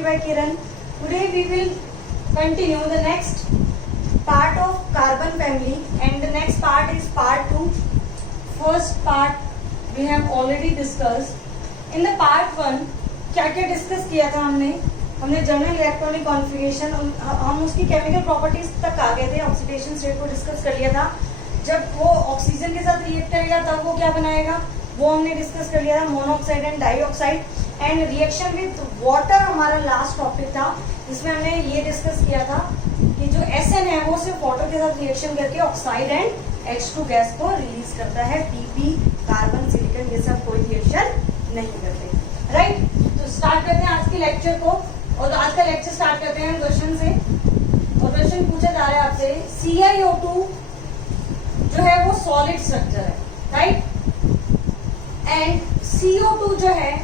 Chemistry by Kiran. Today we will continue the next part of carbon family and the next part is part 2. First part we have already discussed. In the part 1 क्या क्या discuss किया था हमने general electronic configuration, हम उसकी chemical properties तक आ गए थे, ऑक्सीडेशन स्टेट को डिस्कस कर लिया था. जब वो ऑक्सीजन के साथ रिएक्ट करेगा तब वो क्या बनाएगा वो हमने डिस्कस कर लिया था, monoxide and dioxide. And reaction with water हमारा लास्ट टॉपिक था, जिसमें हमने ये डिस्कस किया था कि जो SN है वो सिर्फ वाटर के साथ रिएक्शन करके ऑक्साइड एंड H2 गैस को रिलीज करता है. PP, कार्बन, सिलिकॉन ये सब कोई रिएक्शन नहीं करते. राइट, तो स्टार्ट करते हैं आज के लेक्चर को. और आज का लेक्चर स्टार्ट करते हैं क्वेश्चन से. और क्वेश्चन पूछा जा रहा है आपसे, CiO2 जो है वो सॉलिड स्ट्रक्चर है, राइट, एंड CO2 जो है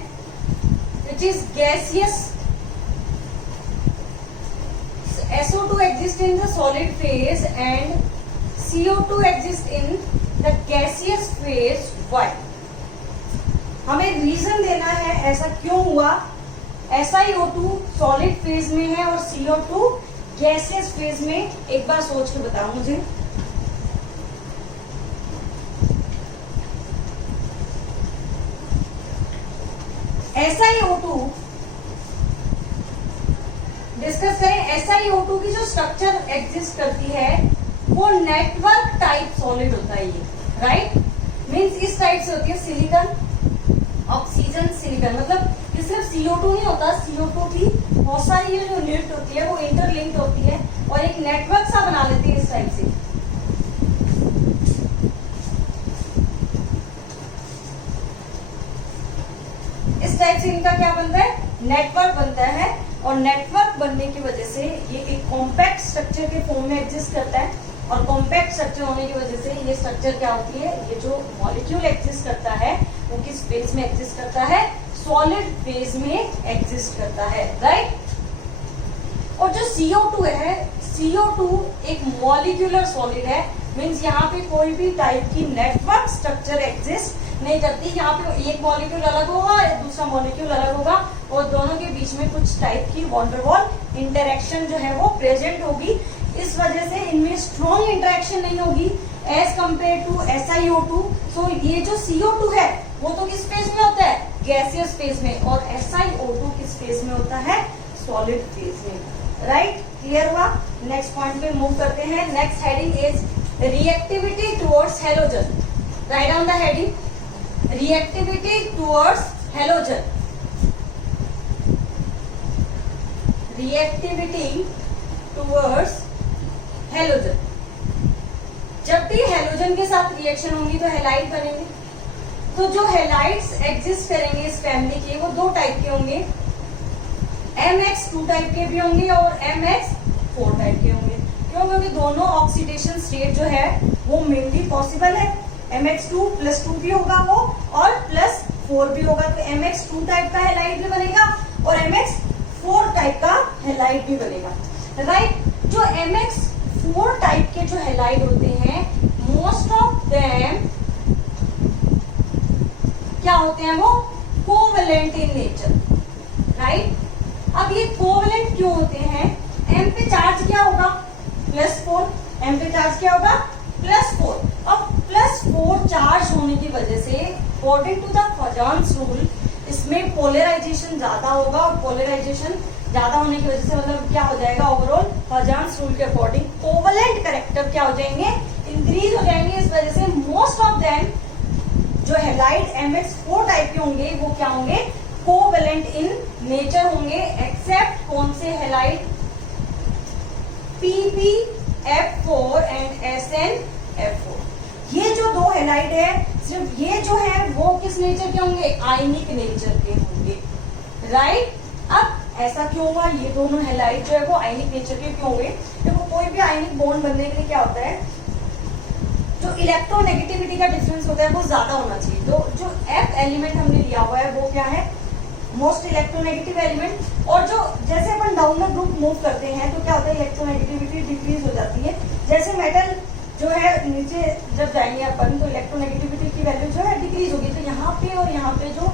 which is gaseous. SO2 exists in the solid phase and CO2 exists in the gaseous phase. Why? हमें रीजन देना है ऐसा क्यों हुआ. SiO2 सॉलिड फेज में है और CO2 गैसियस फेज में. एक बार सोच के बताओ मुझे. SiO2 डिस्कस करें. SiO2 की जो स्ट्रक्चर एग्जिस्ट करती है वो नेटवर्क टाइप सॉलिड होता है ये, राइट. मींस इस टाइप से होती है सिलिकॉन, ऑक्सीजन, सिलिकॉन. मतलब ये सिर्फ CO2 नहीं होता, CO2 की बहुत सारी ये जो यूनिट होती है वो इंटरलिंक्ड होती है और एक नेटवर्क सा बना लेती है इस टाइप से. इस टाइप से इनका क्या बनता है, नेटवर्क बनता है. और नेटवर्क बनने की वजह से ये एक कॉम्पैक्ट स्ट्रक्चर के फॉर्म में एग्जिस्ट करता है. और कॉम्पैक्ट स्ट्रक्चर होने की वजह से ये स्ट्रक्चर क्या होती है, ये जो मॉलिक्यूल एग्जिस्ट करता है वो किस फेज में एग्जिस्ट करता है, सॉलिड फेज में एग्जिस्ट करता है, राइट. और जो CO2 है, CO2 एक मॉलिक्यूलर सॉलिड है. मींस यहाँ पे कोई भी टाइप की नेटवर्क स्ट्रक्चर एग्जिस्ट नहीं करती. यहाँ पे एक मॉलिक्यूल अलग होगा, दूसरा मॉलिक्यूल अलग होगा और दोनों के बीच में कुछ टाइप की वॉन्डरवॉल इंटरेक्शन जो है वो प्रेजेंट होगी. इस वजह से इनमें स्ट्रॉन्ग इंटरेक्शन नहीं होगी एज कंपेयर टू SiO2. सो ये जो CO2 है वो तो किस फेज में होता है, गैसियस फेज में, और SiO2 किस फेज में होता है, सॉलिड फेज में. राइट, क्लियर हुआ. नेक्स्ट पॉइंट पे मूव करते हैं. Next heading is reactivity towards halogen. Write down the heading, reactivity towards halogen. Reactivity towards halogen. जब भी हैलोजन के साथ रिएक्शन होंगी तो हैलाइड बनेंगे. तो जो हैलाइड्स एग्जिस्ट करेंगे इस फैमिली के वो दो टाइप के होंगे, MX2 टाइप के भी होंगे और MX4 टाइप के होंगे. क्यों, क्योंकि दोनों ऑक्सीडेशन स्टेट जो है वो मेनली पॉसिबल है. MX2 +2 भी होगा वो और +4 भी होगा. तो MX2 टाइप का हैलाइड भी बनेगा और MX4 टाइप का हैलाइड भी बनेगा, राइट. जो MX4 टाइप के जो हैलाइड होते हैं मोस्ट ऑफ देम क्या होते हैं, वो कोवेलेंट इन नेचर, राइट. अब ये कोवेलेंट क्यों होते हैं, M पे चार्ज क्या होगा, +4. M पे चार्ज क्या होगा, +4. अब +4 चार्ज होने की वजह से according to the Fajans rule इसमें पोलराइजेशन ज्यादा होगा. और पोलराइजेशन ज्यादा होने की वजह से मतलब क्या हो जाएगा, ओवरऑल फजान्स रूल के अकॉर्डिंग कोवेलेंट कैरेक्टर क्या हो जाएंगे, इंक्रीज हो जाएंगे. इस वजह से मोस्ट ऑफ देम जो हैलाइड MX4 टाइप के होंगे वो क्या होंगे, कोवेलेंट इन नेचर होंगे. एक्सेप्ट कौन से हैलाइड, PPF4 एंड SNF4. ये जो दो हैलाइड है सिर्फ ये जो है वो किस नेचर के होंगे, आयनिक नेचर के होंगे, राइट. अब ऐसा क्यों हुआ, ये दोनों हैलाइड जो है वो आयनिक नेचर के क्यों हुए. देखो कोई भी आयनिक बॉन्ड बनने के लिए क्या होता है, जो इलेक्ट्रोनेगेटिविटी का डिफरेंस होता है वो ज्यादा होना चाहिए. तो जो F एलिमेंट हमने लिया हुआ है वो क्या है, मोस्ट इलेक्ट्रोनेगेटिव एलिमेंट. और जो जैसे अपन डाउन द ग्रुप मूव करते हैं तो क्या होता है, इलेक्ट्रोनेगेटिविटी डिक्रीज हो जाती है. जैसे मेटल जो है नीचे जब जाएंगे अपन तो इलेक्ट्रोनेगेटिविटी की वैल्यू जो है डिक्रीज होगी. तो यहाँ पे और यहाँ पे जो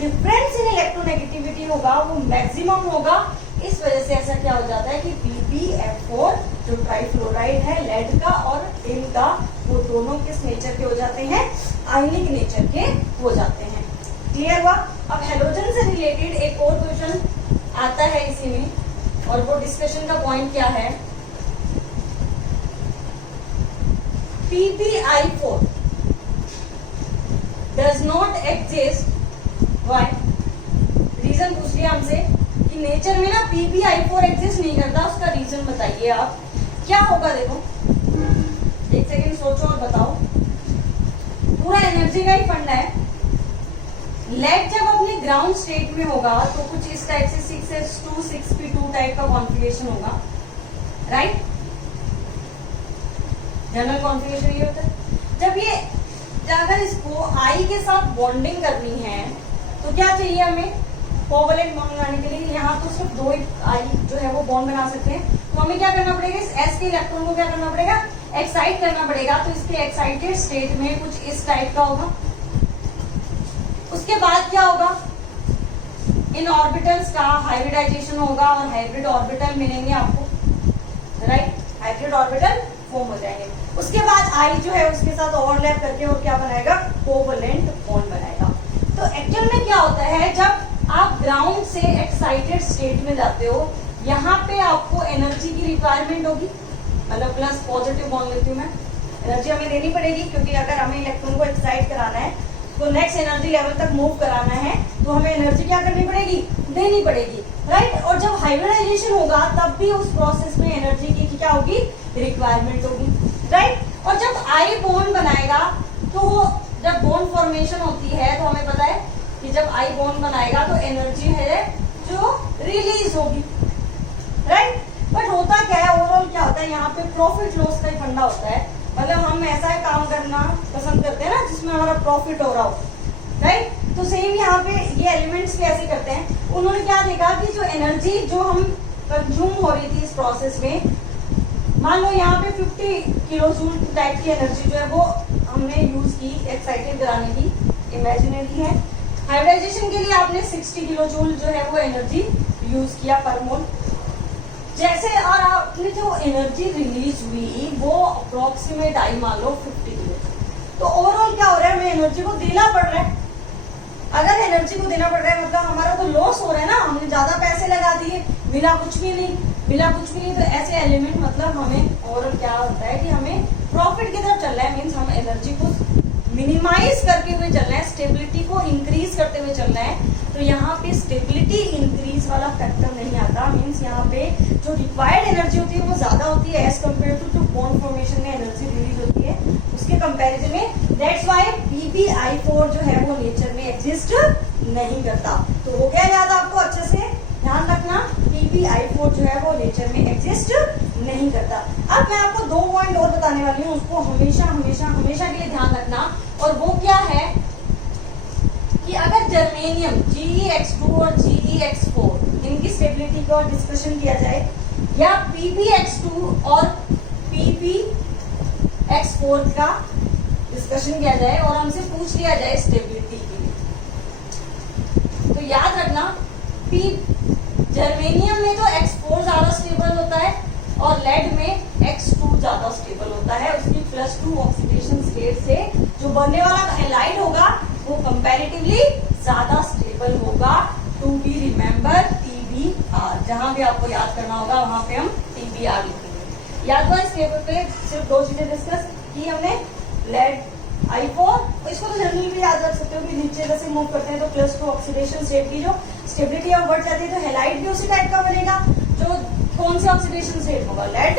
डिफरेंस इन इलेक्ट्रोनेगेटिविटी होगा वो मैक्सिमम होगा। इस वजह से ऐसा क्या हो जाता है कि PbF4 जो ट्राइफ्लोराइड है लेड का और टिन का, वो दोनों किस नेचर के हो जाते हैं, आयनिक नेचर के हो जाते हैं। क्लियर हुआ। अब हेलोजन से रिलेटेड एक और क्वेश्चन आता है इसी में, और वो डिस्कशन का पॉइंट क्या है, PbI4 does not exist. Why? Reason पूछ लिया हमसे कि नेचर में ना PbI4 एग्जिस्ट नहीं करता, उसका रीजन बताइए आप क्या होगा। देखो एक सेकंड सोचो और बताओ। पूरा एनर्जी का ही फंडा है। लेड जब अपने ग्राउंड स्टेट में होगा तो कुछ इस टाइप से 6s2 6p2 टाइप का कॉन्फ़िगरेशन होगा, राइट। जनरल कॉन्फ़िगरेशन ये होता है। जब ये अगर इसको I के साथ बॉन्डिंग करनी है तो क्या चाहिए हमें, कोवलेंट बॉन्ड बनाने के लिए। यहाँ तो सिर्फ 2 I जो है वो बॉन्ड बना सकते हैं, तो हमें क्या करना पड़ेगा, इस S के इलेक्ट्रॉन को क्या करना पड़ेगा, एक्साइट करना पड़ेगा। तो इसके एक्साइटेड स्टेट में कुछ इस टाइप का होगा। उसके बाद क्या होगा, इन ऑर्बिटल्स का हाइब्रिडाइजेशन होगा और हाइब्रिड ऑर्बिटल मिलेंगे आपको, राइट। हाइब्रिड ऑर्बिटल फॉर्म हो जाएंगे। उसके बाद I जो है उसके साथ ओवरलैप करके और क्या बनाएगा, कोवलेंट बॉन्ड बनाएगा। तो एक्चुअल में क्या होता है, जब आप ग्राउंड से एक्साइटेड स्टेट में जाते हो, यहाँ पे आपको एनर्जी की रिक्वायरमेंट होगी, मतलब प्लस पॉजिटिव बॉन्ड लेती हूँ मैं, एनर्जी हमें देनी पड़ेगी, क्योंकि अगर हमें इलेक्ट्रॉन को एक्साइट कराना है तो नेक्स्ट एनर्जी लेवल तक मूव कराना है, तो हमें एनर्जी क्या करनी पड़ेगी, देनी पड़ेगी, राइट। और जब हाइब्रिडाइजेशन होगा तब भी उस प्रोसेस में एनर्जी की क्या होगी, रिक्वायरमेंट होगी, राइट। और जब I बॉन्ड बनाएगा तो जब बॉन्ड फॉर्मेशन होती है तो हमें पता है कि जब I बॉन्ड बनाएगा तो एनर्जी है जो रिलीज होगी, राइट। बट होता क्या है, ओवरऑल क्या होता है, यहाँ पे प्रॉफिट लॉस का ही फंडा होता है। मतलब हम ऐसा काम करना पसंद करते हैं ना जिसमें हमारा प्रॉफिट हो रहा हो, राइट। तो सेम यहाँ पे ये एलिमेंट्स भी ऐसे करते हैं। उन्होंने क्या देखा कि जो एनर्जी जो हम कंज्यूम हो रही थी इस प्रोसेस में, मान लो यहाँ पे 50 किलो जूल टाइप की एनर्जी जो है वो हमने यूज की एक्साइटेड कराने की, इमेजिनरी है। हाइब्रिडाइजेशन के लिए आपने 60 किलो जूल जो है वो एनर्जी यूज किया पर मोल। जैसे और आपने जो एनर्जी रिलीज हुई वो अप्रोक्सीमेट आई मान लो 50 किलो, तो ओवरऑल क्या हो रहा है, हमें एनर्जी को देना पड़ रहा है। अगर एनर्जी को देना पड़ रहा है मतलब हमारा तो लॉस हो रहा है ना, हमने ज्यादा पैसे लगा दिए, मिला कुछ भी नहीं, मिला कुछ भी नहीं। तो ऐसे एलिमेंट मतलब हमें ओवरऑल क्या होता है कि हमें प्रॉफिट की तरफ चल रहा है, मीन्स हम एनर्जी को मिनिमाइज करके हुए चल रहे हैं, स्टेबिलिटी को इंक्रीज करते हुए चल रहे हैं। तो यहाँ पे स्टेबिलिटी इंक्रीज वाला फैक्टर नहीं आता, मीन्स यहाँ पे जो रिक्वायर्ड एनर्जी होती है वो ज्यादा होती है एज कम्पेयर टू जो बॉन्ड फॉर्मेशन में एनर्जी रिलीज होती है उसके कंपैरिजन में। दैट्स व्हाई PbI4 जो है वो नेचर में एग्जिस्ट नहीं करता। तो हो गया याद आपको, अच्छे से ध्यान रखना, PbI4 जो है वो नेचर में एग्जिस्ट नहीं करता। अब मैं आपको 2 पॉइंट और बताने वाली हूँ, उसको हमेशा हमेशा हमेशा के लिए ध्यान रखना। और वो क्या है कि अगर जर्मेनियम GeX2 और GeX4 इनकी स्टेबिलिटी का डिस्कशन किया जाए, या PbX2 और PbX4 का डिस्कशन किया जाए और हमसे पूछ लिया जाए स्टेबिलिटी के लिए, तो याद रखना जर्मेनियम में तो X4 ज्यादा स्टेबल होता है और लेड में X2 ज्यादा स्टेबल होता है। उसकी +2 ऑक्सीडेशन स्टेट से जो बनने वाला हैलाइड होगा वो कंपैरेटिवली ज्यादा स्टेबल होगा। टू बी रिमेंबर TBR, जहां भी आपको याद करना होगा वहां पे हम TBR लिखेंगे। याद हुआ इस पेपर पे सिर्फ 2 चीजें डिस्कस की हमने, लेड I4, इसको तो जनरली भी याद रख सकते हो कि नीचे जैसे मूव करते हैं तो +2 ऑक्सीडेशन स्टेट की जो स्टेबिलिटी अब बढ़ जाती है, तो हैलाइड भी उसी टाइप का बनेगा। जो कौन से ऑक्सीडेशन स्टेट होगा, लेड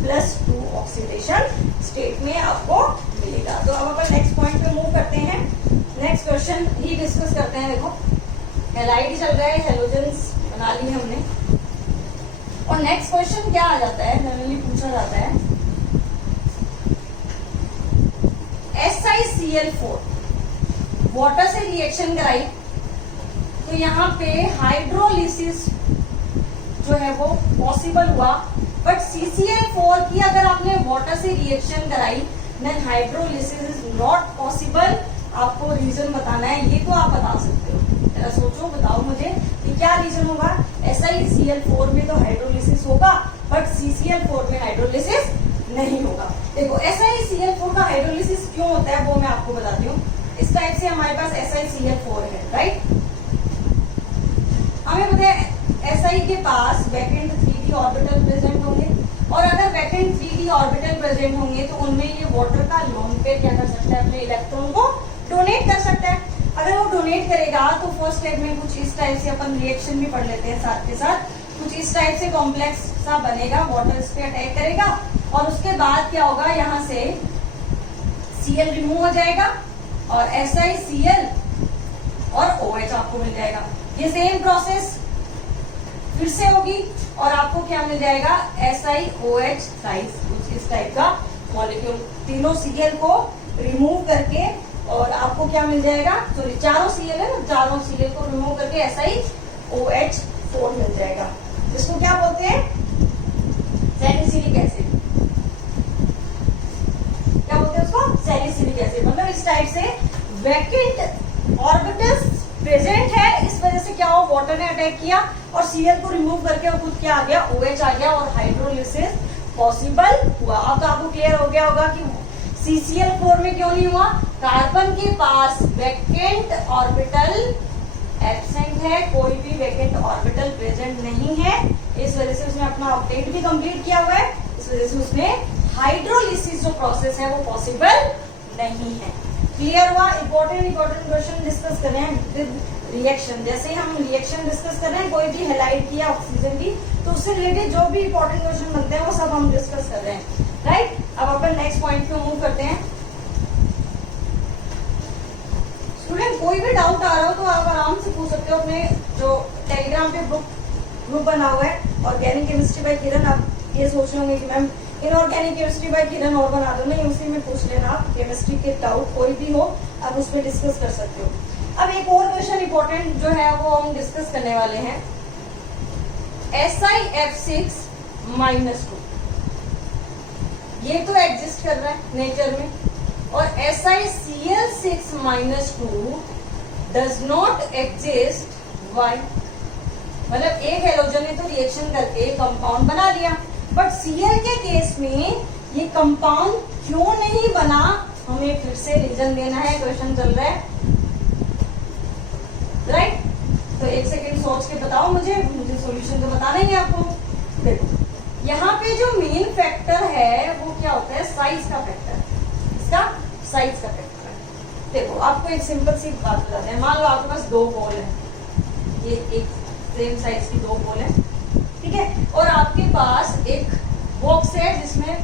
+2 ऑक्सीडेशन स्टेट में आपको मिलेगा। तो अब अपन नेक्स्ट पॉइंट पे मूव करते हैं, नेक्स्ट क्वेश्चन ही डिस्कस करते हैं। देखो हैलाइड ही चल रहा है, हेलोजन्स बना ली हमने, और नेक्स्ट क्वेश्चन क्या आ जाता है, जनरली पूछा जाता है SiCl4 वाटर से रिएक्शन कराई तो यहाँ पे हाइड्रोलिसिस जो है वो पॉसिबल हुआ, बट CCl4 की अगर आपने वाटर से रिएक्शन कराई then hydrolysis is not possible. आपको रीजन बताना है, ये तो आप बता सकते हो, जरा सोचो, बताओ मुझे कि क्या रीजन होगा। SiCl4 में तो हाइड्रोलिसिस होगा, बट CCl4 में हाइड्रोलिसिस नहीं होगा। देखो SiCl4 का हाइड्रोलिसिस क्यों होता है वो मैं आपको बताती हूँ। इस टाइप से हमारे पास SiCl4 है, राइट। हमें पता है Si के पास वैकेंट 3d ऑर्बिटल प्रेजेंट होंगे, और अगर वैकेंट 3d ऑर्बिटल प्रेजेंट होंगे तो उनमें ये वाटर का लोन पेयर क्या कर सकता है, अपने इलेक्ट्रॉन को डोनेट कर सकता है। अगर वो डोनेट करेगा तो फर्स्ट स्टेप में कुछ इस टाइप से अपन रिएक्शन भी पढ़ लेते हैं साथ के साथ, कुछ इस टाइप से कॉम्प्लेक्स सा बनेगा, वाटर इस पे अटैक करेगा, और उसके बाद क्या होगा, यहाँ से Cl रिमूव हो जाएगा और SiCl और OH आपको मिल जाएगा। ये सेम प्रोसेस फिर से होगी और आपको क्या मिल जाएगा, SiOH साइज, कुछ इस टाइप का मॉलिक्यूल। तीनों Cl को रिमूव करके और आपको क्या मिल जाएगा, सॉरी चारों Cl है ना, चारों Cl को रिमूव करके SiOH4 मिल जाएगा, जिसको क्या बोलते हैं, सैलिसिलिक एसिड। क्या बोलते हैं उसको, सैलिसिलिक एसिड। मतलब इस टाइप से वैकेंट ऑर्बिटल्स प्रेजेंट है, इस वजह से क्या हो, वाटर ने अटैक किया और Cl को रिमूव करके और खुद क्या आ गया, OH आ गया और हाइड्रोलिसिस पॉसिबल हुआ। अब तो आपको क्लियर हो गया होगा कि CCl4 में क्यों नहीं हुआ, कार्बन के पास वैकेंट ऑर्बिटल एब्सेंट है, कोई भी वैकेंट ऑर्बिटल प्रेजेंट नहीं है, इस वजह से उसने अपना ऑक्टेट भी कंप्लीट किया हुआ है, इस वजह से उसमें हाइड्रोलिसिस जो प्रोसेस है वो पॉसिबल नहीं है। क्लियर हुआ। इंपॉर्टेंट क्वेश्चन डिस्कस कर रहे हैं विद रिएक्शन। जैसे हम रिएक्शन डिस्कस कर रहे हैं, कोई भी हैलाइड किया ऑक्सीजन की, तो उससे रिलेटेड जो भी इंपॉर्टेंट क्वेश्चन बनते हैं वो सब हम डिस्कस कर रहे हैं, राइट। अब अपन नेक्स्ट पॉइंट पे मूव करते हैं। स्टूडेंट कोई भी डाउट आ रहा हो तो आप आराम से पूछ सकते हो, अपने जो टेलीग्राम पे ग्रुप बना हुआ है ऑर्गेनिक केमिस्ट्री बाय किरण। आप ये सोच रहे होंगे कि मैम इनऑर्गेनिक केमिस्ट्री बाय किरण और बना दो, नहीं, उसी में पूछ लेना आप। केमिस्ट्री के डाउट कोई भी हो आप उसमें डिस्कस कर सकते हो। अब एक और क्वेश्चन इंपॉर्टेंट जो है वो हम डिस्कस करने वाले हैं, SiF6 -2 ये तो एग्जिस्ट कर रहा है नेचर में, और SiCl6 -2 does not exist. Y, मतलब एक हेलोजन ने तो रिएक्शन करके कंपाउंड बना लिया, बट Cl के केस में ये कंपाउंड क्यों नहीं बना, हमें फिर से रीजन देना है। क्वेश्चन चल रहा है, राइट। तो एक सेकेंड सोच के बताओ मुझे सॉल्यूशन तो बताना ही है आपको। देखो यहाँ पे जो मेन फैक्टर है वो क्या होता है, साइज का फैक्टर, इसका साइज का फैक्टर है। देखो आपको एक सिंपल सी बात बताते हैं, मान लो आपके पास दो बॉल है, ये एक सेम साइज की दो बॉल है, ठीक है, और आपके पास एक बॉक्स है जिसमें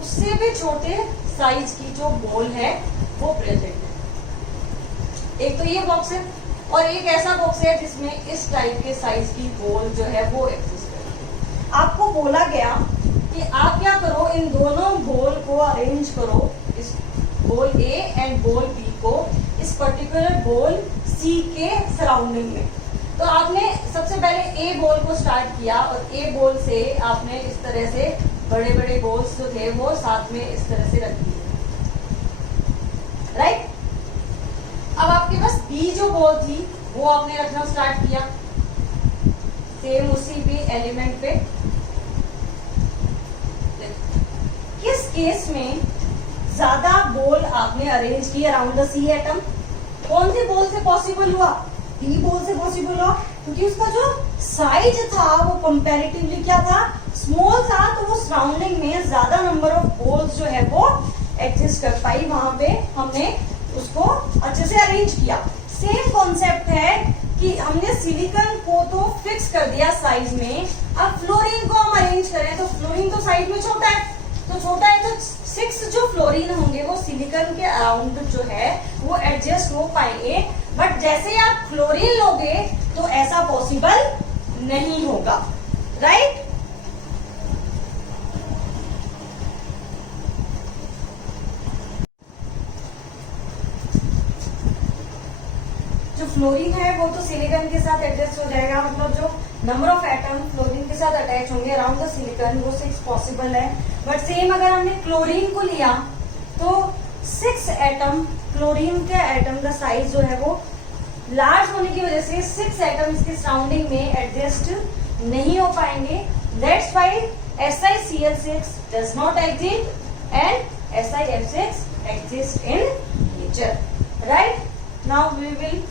उससे भी छोटे साइज की जो बॉल है वो प्रेजेंट है। एक तो ये बॉक्स है और एक ऐसा बॉक्स है जिसमें इस टाइप के साइज की बॉल जो है वो एग्जिस्ट करती है। आपको बोला गया कि आप क्या करो, इन दोनों बॉल को अरेंज करो, इस ball A and ball B को इस पर्टिकुलर बॉल सी के सराउंडिंग में। तो आपने सबसे पहले ए बॉल को स्टार्ट किया और ए बॉल से आपने इस तरह से बड़े बड़े बॉल्स जो थे वो साथ में इस तरह से रख दिए, राइट। अब आपके पास बी जो बॉल थी वो आपने रखना स्टार्ट किया सेम उसी भी एलिमेंट पे। किस केस में ज्यादा बॉल आपने अरेंज की अराउंड द सी एटम, कौन सी बॉल से पॉसिबल हुआ, डी बॉल से पॉसिबल हुआ, क्योंकि उसका जो साइज था वो कंपैरेटिवली क्या था, स्मॉल था, तो वो सराउंडिंग में ज्यादा नंबर ऑफ बॉल्स जो है वो एग्जिस्ट कर पाई, वहां पे हमने उसको अच्छे से अरेंज किया। सेम कॉन्सेप्ट है कि हमने सिलिकॉन को तो फिक्स कर दिया साइज में, अब फ्लोरीन को हम अरेंज करें तो फ्लोरीन तो साइज में छोटा है, तो छोटा है तो 6 जो फ्लोरीन होंगे वो सिलिकॉन के अराउंड जो है वो एडजस्ट हो पाएंगे। बट जैसे आप फ्लोरीन लोगे तो ऐसा पॉसिबल नहीं होगा, राइट। जो फ्लोरीन है वो तो सिलिकॉन के साथ एडजस्ट हो जाएगा, मतलब जो नंबर ऑफ एटम फ्लोरीन के साथ अटैच होंगे अराउंड द सिलिकॉन वो 6 पॉसिबल है। बट सेम अगर हमने क्लोरीन को लिया तो 6 एटम, क्लोरीन के एटम का साइज जो है वो लार्ज होने की वजह से 6 एटम इसके सराउंडिंग में एडजस्ट नहीं हो पाएंगे. That's why SiCl6 does not exist and SiF6 exist in nature. Right, now we will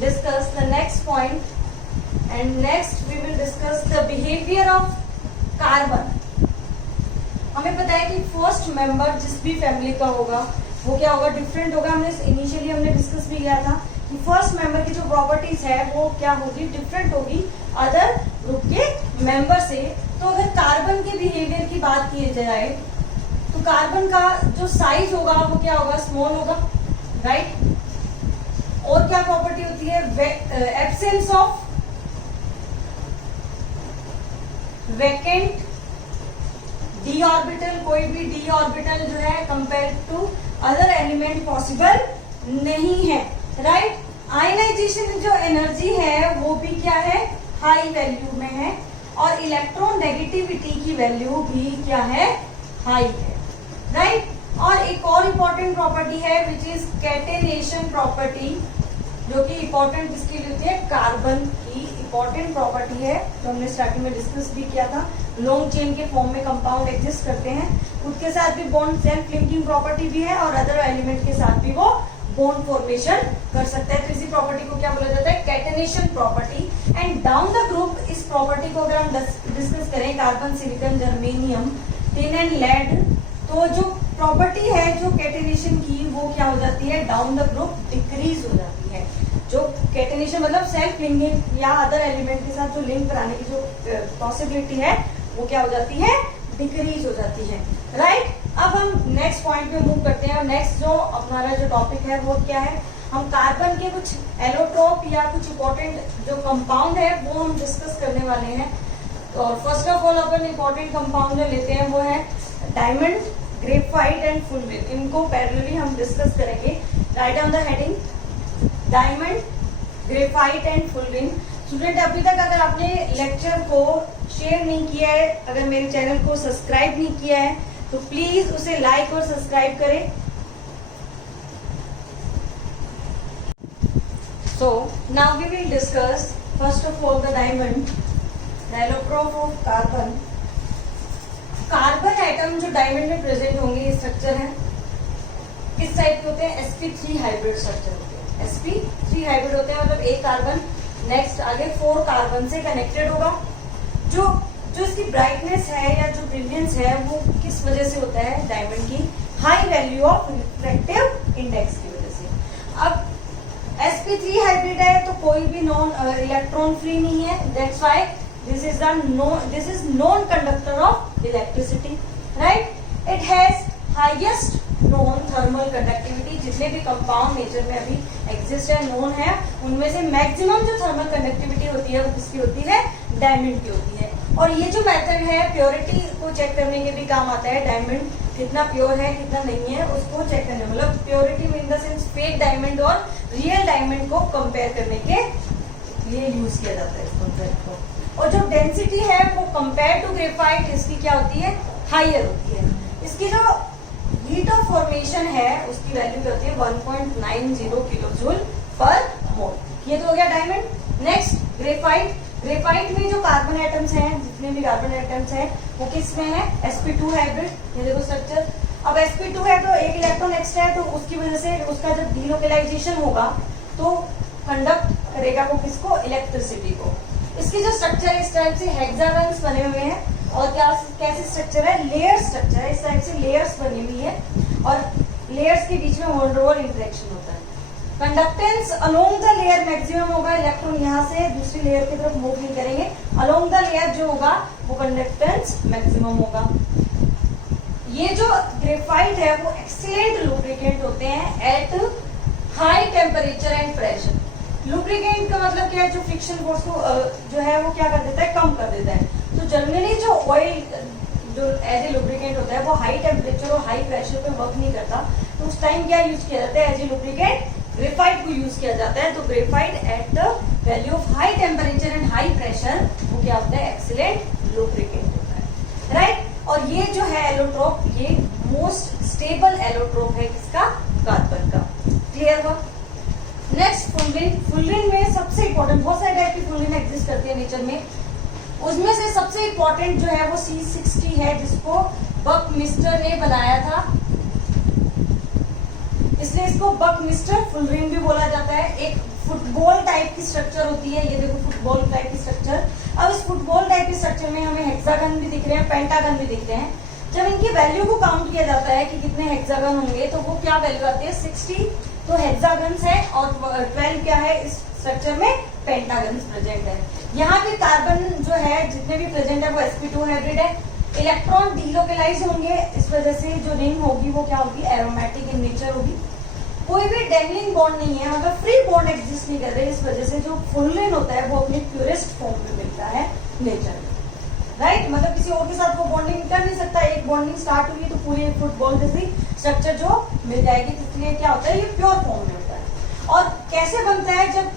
discuss the next point, and next we will discuss the behaviour of carbon. हमें पता है कि first member जिस भी family का होगा वो क्या होगा, डिफरेंट होगा. हमने इनिशियली डिस्कस भी किया था कि फर्स्ट मेंबर की जो प्रॉपर्टीज है वो क्या होगी, डिफरेंट होगी अदर ग्रुप के मेंबर से. तो अगर कार्बन के बिहेवियर की बात की जाए तो कार्बन का जो साइज होगा वो क्या होगा, स्मॉल होगा. राइट, और क्या प्रॉपर्टी होती है, absence of vacant d orbital. कोई भी डी ऑर्बिटल जो है compare to other element possible नहीं है. राइट, आयनाइजेशन जो एनर्जी है वो भी क्या है, हाई वैल्यू में है, और इलेक्ट्रॉन नेगेटिविटी की वैल्यू भी क्या है, हाई है. राइट, और एक और इम्पोर्टेंट प्रॉपर्टी है विच इज कैटेनेशन प्रॉपर्टी, जो कि इम्पोर्टेंट किसकी होती है, कार्बन की इम्पोर्टेंट प्रॉपर्टी है, जो हमने स्टार्टिंग में डिस्कस भी किया था. लॉन्ग चेन के फॉर्म में कंपाउंड एग्जिस्ट करते हैं, उसके साथ भी बॉन्ड सेल्फ लिंकिंग प्रॉपर्टी भी है, और अदर एलिमेंट के साथ भी वो बॉन्ड फॉर्मेशन कर सकता है. तो इसी प्रॉपर्टी को क्या बोला जाता है, catenation property. And down the group इस प्रॉपर्टी को अगर हम डिस्कस करें, carbon, silicon, germanium, tin and lead, तो जो प्रॉपर्टी है जो कैटेनेशन की वो क्या हो जाती है, डाउन द ग्रुप डिक्रीज हो जाती है. जो कैटेनेशन मतलब सेल्फ लिंकिंग या अदर एलिमेंट के साथ जो लिंक कराने की जो पॉसिबिलिटी है वो क्या हो जाती है, डिक्रीज हो जाती है. राइट, अब हम नेक्स्ट पॉइंट पे मूव करते हैं. और नेक्स्ट जो हमारा जो टॉपिक है वो क्या है, हम कार्बन के कुछ एलोट्रोप या कुछ इंपॉर्टेंट जो कंपाउंड है वो हम डिस्कस करने वाले हैं. और first of all upon important compound जो लेते हैं वो है डायमंड, ग्रेफाइट एंड फुलविन. इनको पैरेलली हम डिस्कस करेंगे. Write on the heading diamond, graphite and fullerene. Student, अभी तक अगर आपने लेक्चर को शेयर नहीं किया है, अगर मेरे चैनल को सब्सक्राइब नहीं किया है, तो प्लीज उसे लाइक और सब्सक्राइब करें. So now we will discuss first of all the diamond, the allotrope of carbon. Carbon atom जो डायमंड में प्रेजेंट होंगे, ये स्ट्रक्चर है, किस टाइप के होते हैं, sp3 हाइब्रिड स्ट्रक्चर होते हैं. sp3 हाइब्रिड होते हैं मतलब एक कार्बन नेक्स्ट आगे 4 कार्बन से कनेक्टेड होगा. जो इसकी ब्राइटनेस है या जो ब्रिलियंस है वो किस वजह से होता है, डायमंड की high value of refractive index की वजह से. अब sp3 हाइब्रिड है तो कोई भी नॉन इलेक्ट्रॉन फ्री नहीं है. That's why this is non conductor of electricity. Right, it has highest non thermal conductivity. जितने भी कंपाउंड नेचर में अभी एग्जिस्ट है, नॉन है, उनमें से मैक्सिमम जो थर्मल कंडक्टिविटी होती है वो किसकी होती है, डायमंड की होती है. और ये जो मेथड है प्योरिटी को चेक करने के भी काम आता है. डायमंड कितना प्योर है कितना नहीं है उसको चेक करने, मतलब purity in the sense fake diamond और रियल डायमंड को कंपेयर करने के लिए यूज किया जाता है इस कॉन्सेप्ट को. और जो डेंसिटी है वो कंपेयर टू ग्रेफाइट इसकी क्या होती है, हाइयर होती है. इसकी जो हीट ऑफ फॉर्मेशन है उसकी वैल्यू क्या होती है, 1.90 किलो जूल पर मोल. ये तो हो गया डायमंड. Next graphite. ग्रेफाइट में जो कार्बन एटम्स हैं, जितने भी कार्बन एटम्स हैं वो किस में है, sp2 हाइब्रिड. ये देखो स्ट्रक्चर. अब sp2 है तो एक इलेक्ट्रॉन एक्स्ट्रा है, तो उसकी वजह से उसका जब डीलोकलाइजेशन होगा तो कंडक्ट करेगा वो किसको, इलेक्ट्रिसिटी को. इसकी जो स्ट्रक्चर है इस टाइप से हेक्सागन्स बने हुए हैं. और क्या कैसे स्ट्रक्चर है, लेयर स्ट्रक्चर है. इस टाइप से लेयर्स बनी हुई है और लेयर्स के बीच में वॉन-डेर-वाल इंटरेक्शन होता है. Conductance along the layer maximum होगा. इलेक्ट्रॉन यहाँ से दूसरी लेयर की तरफ मूव नहीं करेंगे. अलोंग द लेयर जो होगा वो कंडक्टेंस मैक्सिमम होगा. ये जो ग्रेफाइट है वो एक्सीलेंट लुब्रिकेंट होते हैं at high temperature and pressure. Lubricant का मतलब क्या है, जो फ्रिक्शन फोर्स को जो है वो क्या कर देता है, कम कर देता है. तो जनरली जो ऑयल जो एज ए लुब्रिकेंट होता है वो हाई टेम्परेचर और हाई प्रेशर पे वर्क नहीं करता. तो उस टाइम क्या यूज किया जाता है, एज ए लुब्रिकेंट ग्रेफाइट को यूज किया जाता है. तो graphite at the value of high temperature and high pressure वो क्या होता है, एक्सीलेंट लुब्रिकेंट होता है. राइट, और ये जो है एलोट्रोप, ये मोस्ट स्टेबल एलोट्रोप है किसका, कार्बन का. क्लियर हुआ. Next fullerene. फुलरिन में सबसे इंपॉर्टेंट, बहुत सारे टाइप की फुलरिन एग्जिस्ट करती है नेचर में, उसमें से सबसे इंपॉर्टेंट जो है वो C60 है, जिसको बकमिस्टर ने बनाया था, इसलिए इसको बकमिस्टर फुलरिन भी बोला जाता है। एक फुटबॉल टाइप की स्ट्रक्चर होती है, ये देखो फुटबॉल टाइप की स्ट्रक्चर। अब इस फुटबॉल टाइप की स्ट्रक्चर में हमें हेक्सागन भी दिख रहे हैं, पेंटागन भी दिख रहे हैं। जब इनकी वैल्यू को काउंट किया जाता है कि कितने हेक्सागन होंगे, तो वो क्या वैल्यू आती है 60 तो हेक्सागन्स है, और 12 क्या है इस स्ट्रक्चर में पेंटागन प्रेजेंट है। यहाँ पे कार्बन जो है जितने भी प्रेजेंट है वो sp2 हाइब्रिड है। इलेक्ट्रॉन डीलोकलाइज होंगे, इस वजह से जो रिंग होगी वो क्या होगी, एरोमेटिक इन नेचर होगी। कोई भी डेंगलिंग बॉन्ड नहीं है, मतलब फ्री बॉन्ड एग्जिस्ट नहीं कर रहे, इस वजह से जो फुलरिन होता है वो अपनी प्योरेस्ट फॉर्म में मिलता है नेचर में, राइट। मतलब किसी और के साथ वो बॉन्डिंग कर नहीं सकता, एक बॉन्डिंग स्टार्ट हुई तो पूरी फुटबॉल जैसी स्ट्रक्चर जो मिल जाएगी, इसलिए क्या होता है ये प्योर फॉर्म में होता है। और कैसे बनता है, जब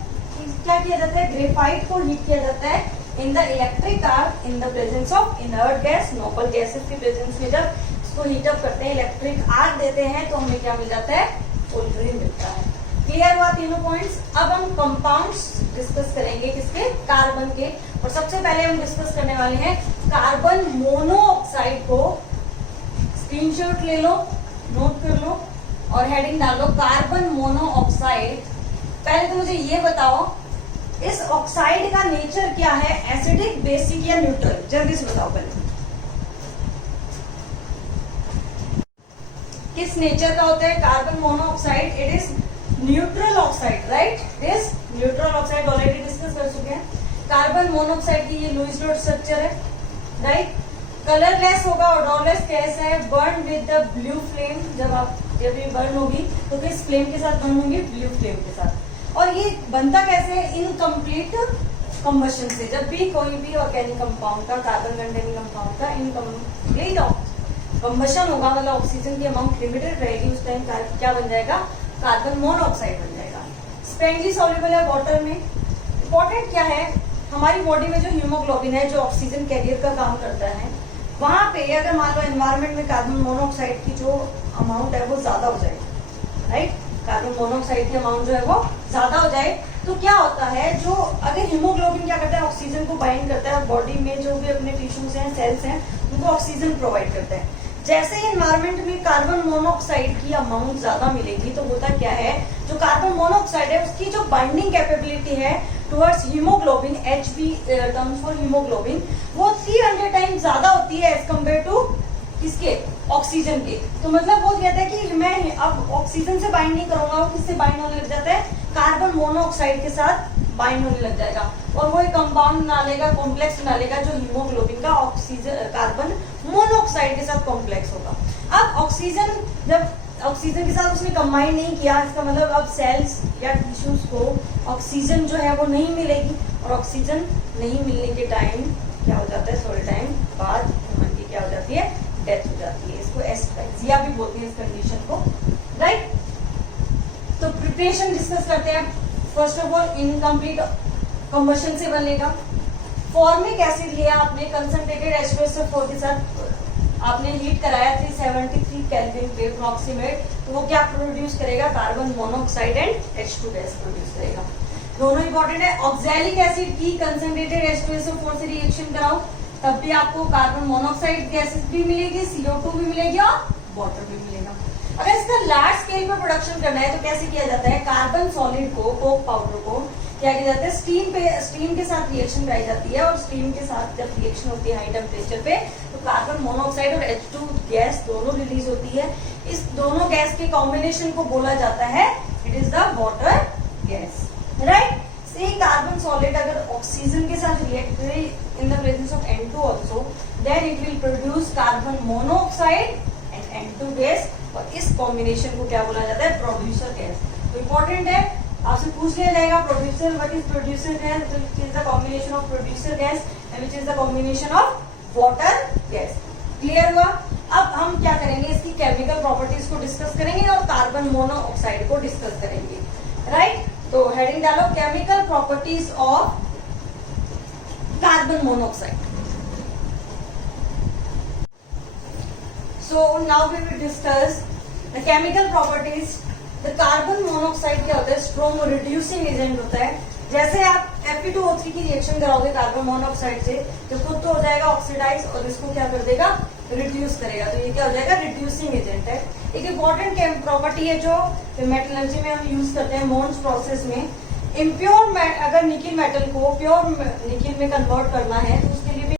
क्या किया जाता है, ग्रेफाइट को हीट किया जाता है in the electric arc in the presence of inert gas, noble gases की प्रेजेंस में जब इसको हीट अप करते हैं, इलेक्ट्रिक आर्क देते हैं, तो हमें क्या मिल जाता है, फुलरिन मिलता है। क्लियर हुआ तीनों पॉइंट्स। अब हम कंपाउंड्स डिस्कस करेंगे किसके, कार्बन के। और सबसे पहले हम डिस्कस करने वाले हैं कार्बन मोनोऑक्साइड को। स्क्रीनशॉट ले लो, नोट कर लो और हेडिंग डाल लो कार्बन मोनोऑक्साइड। पहले तो मुझे ये बताओ इस ऑक्साइड का नेचर क्या है, एसिडिक, बेसिक या न्यूट्रल, जल्दी से बताओ पहले। किस नेचर का होता है carbon monoxide, it is neutral oxide, right. This neutral oxide already discuss कर चुके हैं। कार्बन मोनोऑक्साइड की ये लुईस डॉट स्ट्रक्चर है, राइट। कलरलेस होगा, ओडोरलेस गैस है, burn with the blue flame, जब ये बर्न होगी तो किस फ्लेम के साथ बर्न होगी, ब्लू फ्लेम के साथ। और ये बनता कैसे है, इनकम्प्लीट कंबशन से। जब भी कोई भी ऑर्गेनिक कंपाउंड का, कार्बन कंटेनिंग कंपाउंड का इनकम्प्लीट कंबशन होगा, मतलब ऑक्सीजन की अमाउंट लिमिटेड रहेगी, उस टाइम क्या बन जाएगा, कार्बन मोनोऑक्साइड बन जाएगा। स्पेंजी सॉल्युबल है वाटर में। इंपॉर्टेंट क्या है, हमारी बॉडी में जो हीमोग्लोबिन है जो ऑक्सीजन कैरियर का काम करता है, वहां पे अगर मान लो एनवायरमेंट में कार्बन मोनोऑक्साइड की जो अमाउंट है वो ज्यादा हो जाए, राइट, कार्बन मोनोऑक्साइड की अमाउंट जो है वो ज्यादा हो जाए, तो क्या होता है, जो अगर हीमोग्लोबिन क्या करता है, ऑक्सीजन को बाइंड करता है, बॉडी में जो भी अपने टिश्यूज हैं, सेल्स हैं, उनको ऑक्सीजन प्रोवाइड करता है। जैसे ही एनवायरमेंट में कार्बन मोनोऑक्साइड की अमाउंट ज्यादा मिलेगी, तो होता क्या है, जो कार्बन मोनोऑक्साइड है उसकी जो बाइंडिंग कैपेबिलिटी है towards haemoglobin, HB terms for haemoglobin, वो 300 टाइम ज्यादा होती है एज कम्पेयर टू किसके, ऑक्सीजन के। तो मतलब वो कहता है कि मैं अब ऑक्सीजन से बाइंड नहीं करूंगा, वो किससे बाइंड होने लग जाता है, कार्बन मोनोऑक्साइड के साथ बाइंड होने लग जाएगा, और वो एक कंपाउंड बना लेगा, कॉम्प्लेक्स बना लेगा, जो हीमोग्लोबिन का ऑक्सीजन कार्बन मोनोऑक्साइड के साथ कॉम्प्लेक्स होगा। अब ऑक्सीजन, जब ऑक्सीजन के साथ उसने कंबाइन नहीं किया, इसका मतलब अब सेल्स या टिश्यूज को ऑक्सीजन जो है वो नहीं मिलेगी, और ऑक्सीजन नहीं मिलने के टाइम क्या हो जाता है, थोड़े टाइम बाद ह्यूमन की क्या हो जाती है, डेथ हो जाती है। इसको एस्फेक्सिया भी बोलते हैं इस कंडीशन को, राइट। तो प्रिपरेशन डिस्कस करते हैं। First of all incomplete combustion से बनेगा। फॉर्मिक एसिड लिया आपने कंसंट्रेटेड H2SO4 के साथ, आपने हीट कराया 373 केल्विन पे अप्रॉक्सीमेट, तो वो क्या प्रोड्यूस करेगा, carbon monoxide and H2 gas produce करेगा। दोनों इंपॉर्टेंट है। ऑक्सैलिक एसिड की कंसंट्रेटेड H2SO4 से रिएक्शन कराओ, तब भी आपको कार्बन मोनोऑक्साइड गैसेस भी मिलेगी, CO2 भी मिलेगी और वाटर भी मिलेगा। अगर इसका लार्ज स्केल पर प्रोडक्शन करना है तो कैसे किया जाता है, कार्बन सॉलिड को, कोक पाउडर को क्या किया जाता है, स्टीम के साथ रिएक्शन कराई जाती है, और स्टीम के साथ जब रिएक्शन होती है हाई टेम्परेचर पे, तो कार्बन मोनोऑक्साइड और H2 गैस दोनों रिलीज होती है। इस दोनों गैस के कॉम्बिनेशन को बोला जाता है, it is the water gas, right. से कार्बन सॉलिड अगर ऑक्सीजन के साथ रिएक्ट करे in the presence of N2 also, then it will produce carbon monoxide and N2 gas, और इस कॉम्बिनेशन को क्या बोला जाता है, प्रोड्यूसर गैस। तो इंपॉर्टेंट है, आपसे पूछ लिया जाएगा producer, what is producer gas, which is the combination of producer gas and which is the combination of water gas. Clear हुआ। अब हम क्या करेंगे, इसकी केमिकल प्रॉपर्टीज को डिस्कस करेंगे और कार्बन मोनोऑक्साइड को डिस्कस करेंगे, राइट। तो हेडिंग डालो chemical properties of carbon monoxide. So now we will discuss the chemical properties. तो कार्बन मोनोऑक्साइड क्या होता है, स्ट्रॉन्ग रिड्यूसिंग एजेंट होता है। जैसे आप Fe2O3 की रिएक्शन कराओगे कार्बन मोनोऑक्साइड से, तो खुद तो हो जाएगा ऑक्सीडाइज और इसको क्या कर देगा, रिड्यूस करेगा। तो ये क्या हो जाएगा, रिड्यूसिंग एजेंट है। एक इम्पोर्टेंट प्रॉपर्टी है जो मेटलर्जी में हम यूज करते हैं मोन्स प्रोसेस में। इम्प्योर अगर निकिल मेटल को प्योर निकिल में कन्वर्ट करना है तो उसके लिए भी